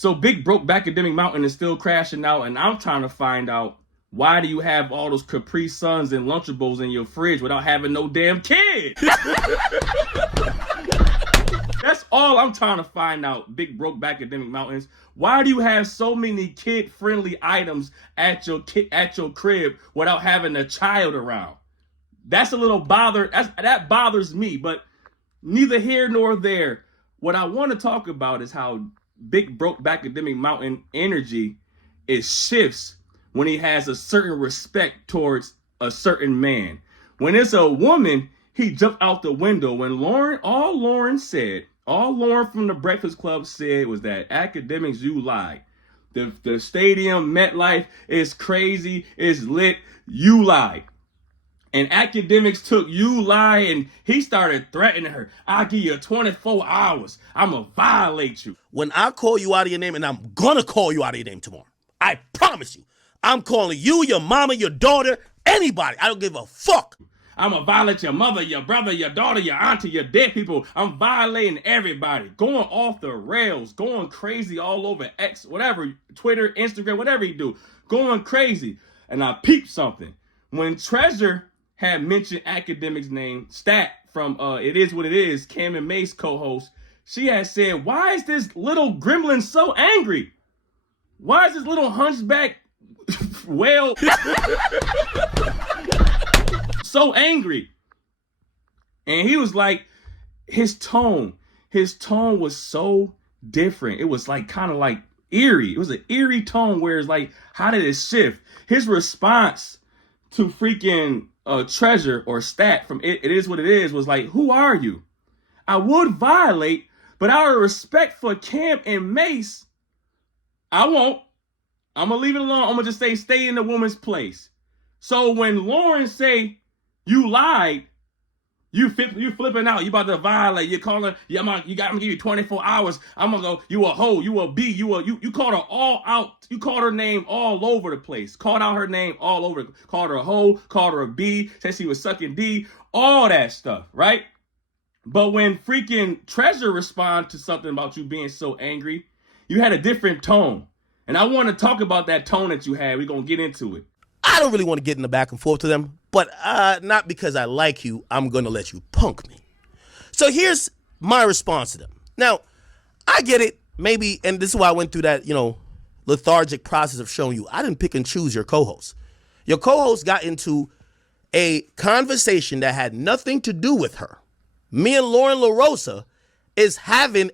So Big Broke Academic Mountain is still crashing out, and I'm trying to find out, why do you have all those Capri Suns and Lunchables in your fridge without having no damn kid? That's all I'm trying to find out, Big Broke Academic Mountains. Why do you have so many kid-friendly items at your crib without having a child around? That's a little that bothers me, but neither here nor there. What I want to talk about is how Big Broke Academic Mountain energy shifts when he has a certain respect towards a certain man. When it's a woman, he jumped out the window. When all Lauren from the Breakfast Club said was that Akademiks, you lied. The stadium, MetLife, is crazy, it's lit, you lied. And Akademiks took you lie and he started threatening her. I'll give you 24 hours. I'm going to violate you. When I call you out of your name, and I'm going to call you out of your name tomorrow, I promise you, I'm calling you, your mama, your daughter, anybody. I don't give a fuck. I'm going to violate your mother, your brother, your daughter, your auntie, your dead people. I'm violating everybody. Going off the rails, going crazy all over X, whatever, Twitter, Instagram, whatever you do. Going crazy. And I peeped something. When Treasure had mentioned Akademiks' name, Stat from It Is What It Is, Cam and Mase co-host, she had said, why is this little gremlin so angry? Why is this little hunchback whale so angry? And he was like, his tone was so different. It was like kind of like eerie. It was an eerie tone where it's like, how did it shift? His response to freaking Treasure or Stat from It Is What It Is was like, who are you? I would violate, but out of respect for Cam and Mase, I won't. I'm going to leave it alone. I'm going to just say stay in the woman's place. So when Lauren say you lied, you flipping out. You about to violate. You're calling, I'm going to give you 24 hours. I'm going to go, you a hoe, you a B, you called her all out. You called her name all over the place. Called out her name all over. Called her a hoe, called her a B, said she was sucking D, all that stuff, right? But when freaking Treasure responded to something about you being so angry, you had a different tone. And I want to talk about that tone that you had. We're going to get into it. I don't really want to get in the back and forth to them, but not because I like you, I'm going to let you punk me. So here's my response to them. Now, I get it, maybe, and this is why I went through that, lethargic process of showing you I didn't pick and choose your co-host. Your co-host got into a conversation that had nothing to do with her. Me and Lauren LaRosa is having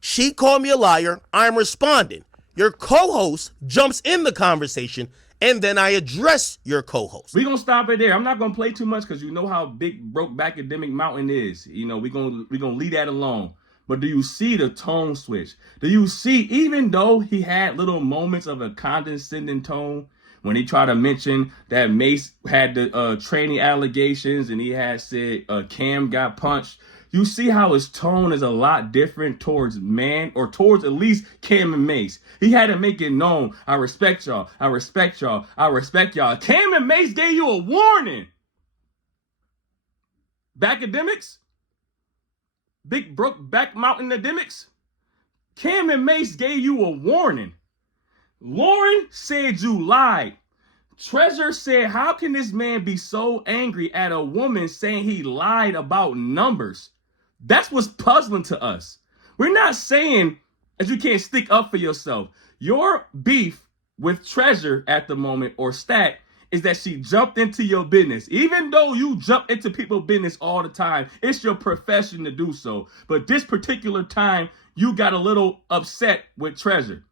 she called me a liar, I'm responding. Your co-host jumps in the conversation, and then I address your co-host. We're going to stop it there. I'm not going to play too much because you know how Big Broke Academic Mountain is. We're going to leave that alone. But do you see the tone switch? Do you see, even though he had little moments of a condescending tone, when he tried to mention that Mase had the training allegations and he had said Cam got punched, you see how his tone is a lot different towards towards at least Cam and Mase. He had to make it known, I respect y'all, I respect y'all, I respect y'all. Cam and Mase gave you a warning. Academics? Big Broke Back Mountain Academics? Cam and Mase gave you a warning. Lauren said you lied. Treasure said, how can this man be so angry at a woman saying he lied about numbers? That's what's puzzling to us. We're not saying that you can't stick up for yourself. Your beef with Treasure at the moment, or Stat, is that she jumped into your business. Even though you jump into people's business all the time, it's your profession to do so. But this particular time, you got a little upset with Treasure.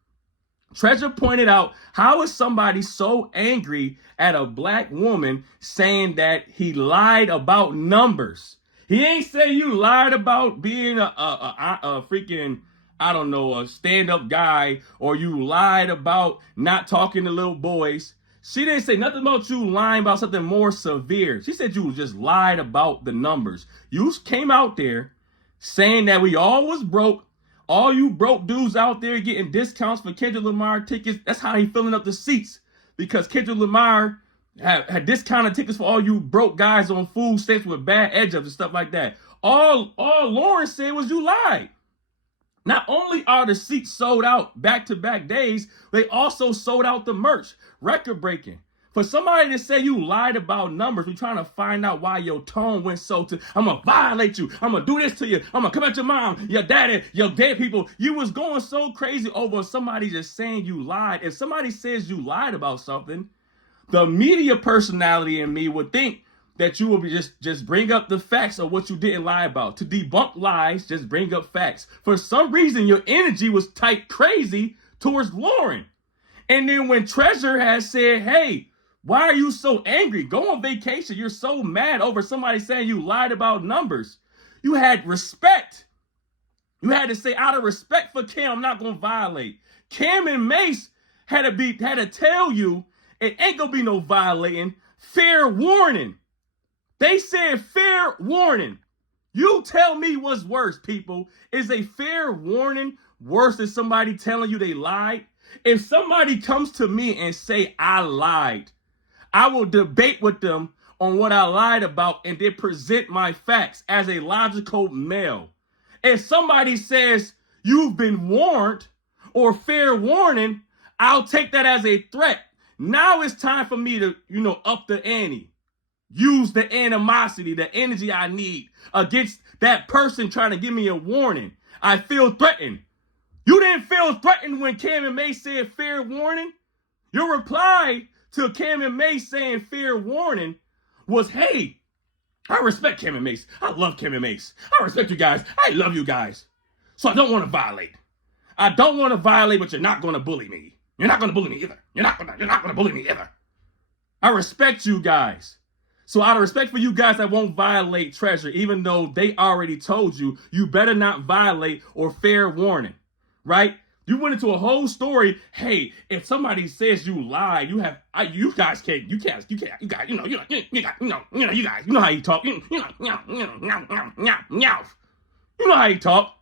Treasure pointed out, how is somebody so angry at a black woman saying that he lied about numbers? He ain't say you lied about being a freaking, I don't know, a stand-up guy, or you lied about not talking to little boys. She didn't say nothing about you lying about something more severe. She said you just lied about the numbers. You came out there saying that we all was broke. All you broke dudes out there getting discounts for Kendrick Lamar tickets. That's how he filling up the seats, because Kendrick Lamar had discounted tickets for all you broke guys on food stamps with bad edge ups and stuff like that. All Lauren said was you lied. Not only are the seats sold out back-to-back days, they also sold out the merch. Record breaking. For somebody to say you lied about numbers, we're trying to find out why your tone went so to, I'm going to violate you. I'm going to do this to you. I'm going to come at your mom, your daddy, your dead people. You was going so crazy over somebody just saying you lied. If somebody says you lied about something, the media personality in me would think that you will be just bring up the facts of what you didn't lie about. To debunk lies, just bring up facts. For some reason, your energy was tight crazy towards Lauren. And then when Treasure has said, hey, why are you so angry? Go on vacation. You're so mad over somebody saying you lied about numbers. You had respect. You had to say, out of respect for Cam, I'm not going to violate. Cam and Mase had to tell you, it ain't going to be no violating. Fair warning. They said fair warning. You tell me what's worse, people. Is a fair warning worse than somebody telling you they lied? If somebody comes to me and say I lied, I will debate with them on what I lied about and then present my facts as a logical male. If somebody says you've been warned or fair warning, I'll take that as a threat. Now it's time for me to, up the ante. Use the animosity, the energy I need against that person trying to give me a warning. I feel threatened. You didn't feel threatened when Cam and Mase said fair warning. Your reply to Cam and Mase saying fair warning was, hey, I respect Cam and Mase. I love Cam and Mase. I respect you guys. I love you guys. So I don't want to violate. I don't want to violate, but you're not going to bully me. You're not going to bully me either. You're not going to bully me either. I respect you guys. So out of respect for you guys, I won't violate Treasure, even though they already told you, you better not violate or fair warning, right? You went into a whole story. Hey, if somebody says you lied, you guys, you guys, you know how you talk. You know how you talk.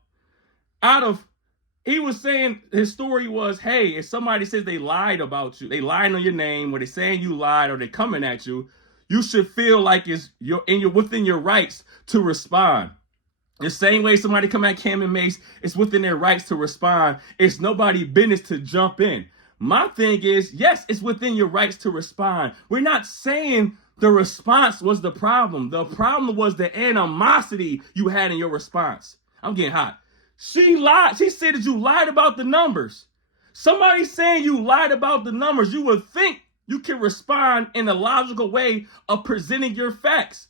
He was saying his story was, hey, if somebody says they lied about you, they lied on your name, or they're saying you lied, or they're coming at you, you should feel like you're within your rights to respond. The same way somebody come at Cam and Mase, it's within their rights to respond. It's nobody's business to jump in. My thing is, yes, it's within your rights to respond. We're not saying the response was the problem. The problem was the animosity you had in your response. I'm getting hot. She lied. She said that you lied about the numbers. Somebody saying you lied about the numbers, you would think you can respond in a logical way of presenting your facts.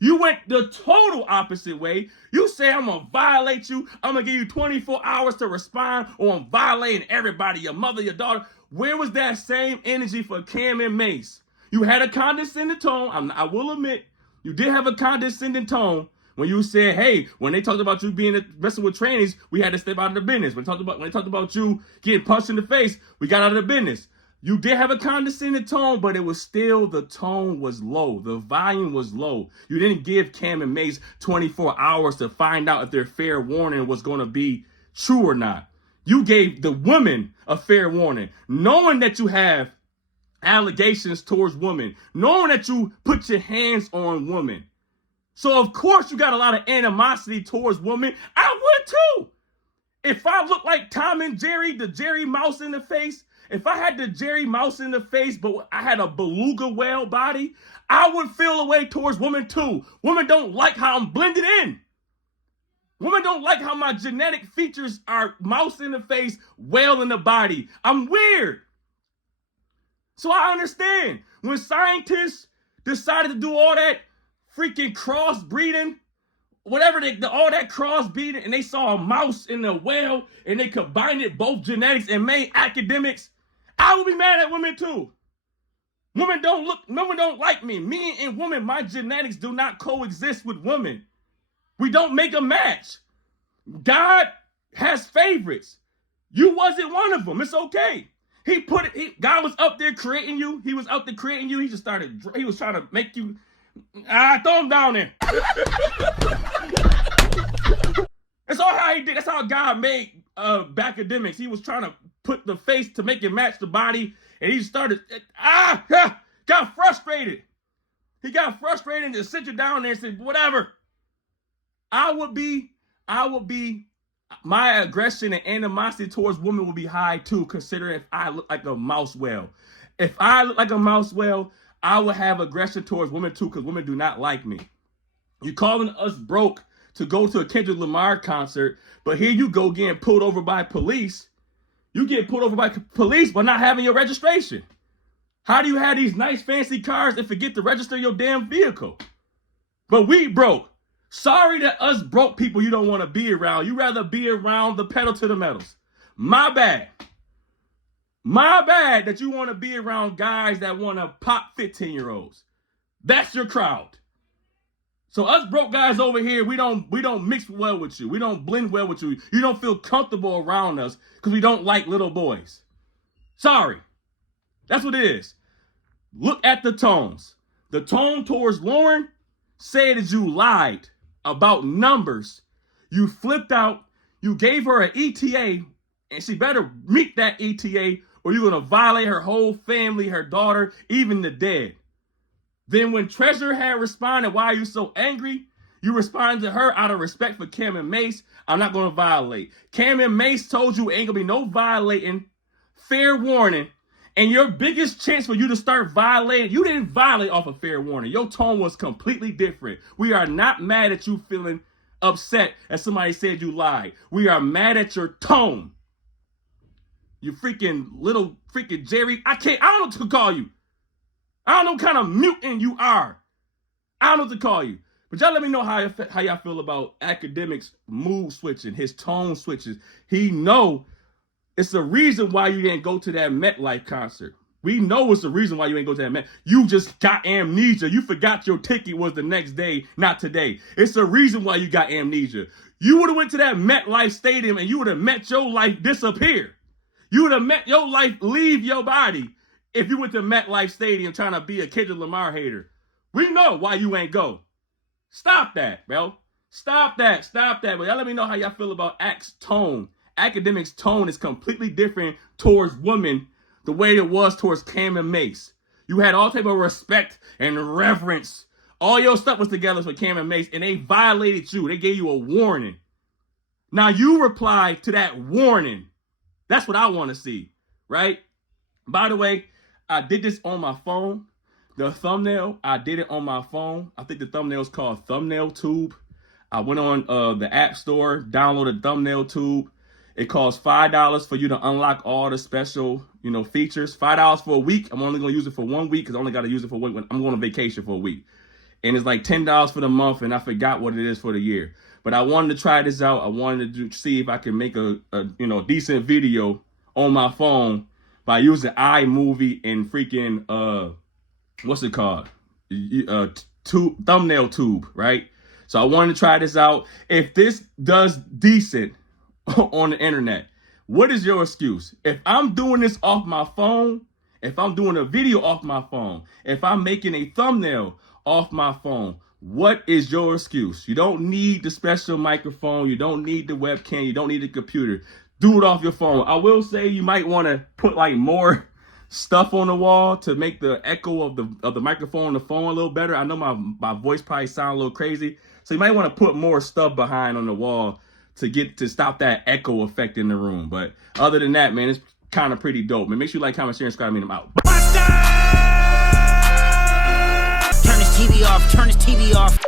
You went the total opposite way. You say, I'm going to violate you. I'm going to give you 24 hours to respond, or I'm violating everybody, your mother, your daughter. Where was that same energy for Cam and Mase? You had a condescending tone. I will admit, you did have a condescending tone when you said, hey, when they talked about you messing with trainees, we had to step out of the business. When they talked about you getting punched in the face, we got out of the business. You did have a condescending tone, but it was still, the tone was low. The volume was low. You didn't give Cam and Mase 24 hours to find out if their fair warning was going to be true or not. You gave the women a fair warning, knowing that you have allegations towards women, knowing that you put your hands on women. So, of course, you got a lot of animosity towards women. I would too. If I look like Tom and Jerry, the Jerry Mouse in the face, if I had the Jerry Mouse in the face, but I had a beluga whale body, I would feel a way towards women too. Women don't like how I'm blended in. Women don't like how my genetic features are mouse in the face, whale in the body. I'm weird. So I understand. When scientists decided to do all that freaking crossbreeding, whatever all that crossbreeding, and they saw a mouse in a whale, and they combined it, both genetics, and made Akademiks, I would be mad at women too. Women don't like me. Me and women, my genetics do not coexist with women. We don't make a match. God has favorites. You wasn't one of them. It's okay. God was up there creating you. He was out there creating you. He was trying to make you, throw him down there. That's all how he did. That's how God made Akademiks. He was trying to put the face to make it match the body, and he started, got frustrated. He got frustrated and just sit you down there and said, whatever. I would be My aggression and animosity towards women will be high too, considering if I look like a mouse whale. If I look like a mouse whale, I will have aggression towards women too, because women do not like me. You calling us broke to go to a Kendrick Lamar concert, but here you go getting pulled over by police. You get pulled over by police by not having your registration. How do you have these nice fancy cars and forget to register your damn vehicle? But we broke. Sorry that us broke people you don't want to be around. You rather be around the pedal to the metals. My bad. My bad that you want to be around guys that want to pop 15-year-olds. That's your crowd. So us broke guys over here, we don't mix well with you. We don't blend well with you. You don't feel comfortable around us because we don't like little boys. Sorry. That's what it is. Look at the tones. The tone towards Lauren said that you lied about numbers. You flipped out. You gave her an ETA, and she better meet that ETA or you're going to violate her whole family, her daughter, even the dead. Then when Treasure had responded, why are you so angry? You responded to her out of respect for Cam and Mase. I'm not going to violate. Cam and Mase told you ain't going to be no violating. Fair warning. And your biggest chance for you to start violating, you didn't violate off of fair warning. Your tone was completely different. We are not mad at you feeling upset as somebody said you lied. We are mad at your tone. You freaking little freaking Jerry. I don't know what to call you. I don't know what kind of mutant you are. I don't know what to call you. But y'all let me know how y'all feel about Akademiks' mood switching, his tone switches. He know it's the reason why you didn't go to that MetLife concert. We know it's the reason why you ain't go to that Met. You just got amnesia. You forgot your ticket was the next day, not today. It's the reason why you got amnesia. You would have went to that MetLife stadium and you would have met your life disappear. You would have met your life leave your body if you went to MetLife Stadium trying to be a Kendrick Lamar hater. We know why you ain't go. Stop that, bro. Stop that. But y'all let me know how y'all feel about Ak's tone. Akademiks' tone is completely different towards women the way it was towards Cam and Mase. You had all type of respect and reverence. All your stuff was together for Cam and Mase, and they violated you. They gave you a warning. Now you reply to that warning. That's what I want to see, right? By the way, I did this on my phone. The thumbnail, I did it on my phone. I think the thumbnail is called Thumbnail Tube. I went on the App Store, downloaded Thumbnail Tube. It costs $5 for you to unlock all the special, features. $5 for a week. I'm only going to use it for 1 week because I only got to use it for a week when I'm going on vacation for a week. And it's like $10 for the month, and I forgot what it is for the year. But I wanted to try this out. I wanted to see if I can make a decent video on my phone by using iMovie and freaking what's it called? Thumbnail Tube, right? So I wanted to try this out. If this does decent on the internet, what is your excuse? If I'm doing this off my phone, if I'm doing a video off my phone, if I'm making a thumbnail off my phone, what is your excuse? You don't need the special microphone. You don't need the webcam. You don't need the computer. Do it off your phone. I will say you might want to put like more stuff on the wall to make the echo of the microphone on the phone a little better. I know my voice probably sounds a little crazy, so you might want to put more stuff behind on the wall to stop that echo effect in the room. But other than that, man, it's kind of pretty dope. Man, make sure you like, comment, share, and subscribe. I'm out. Turn his TV off.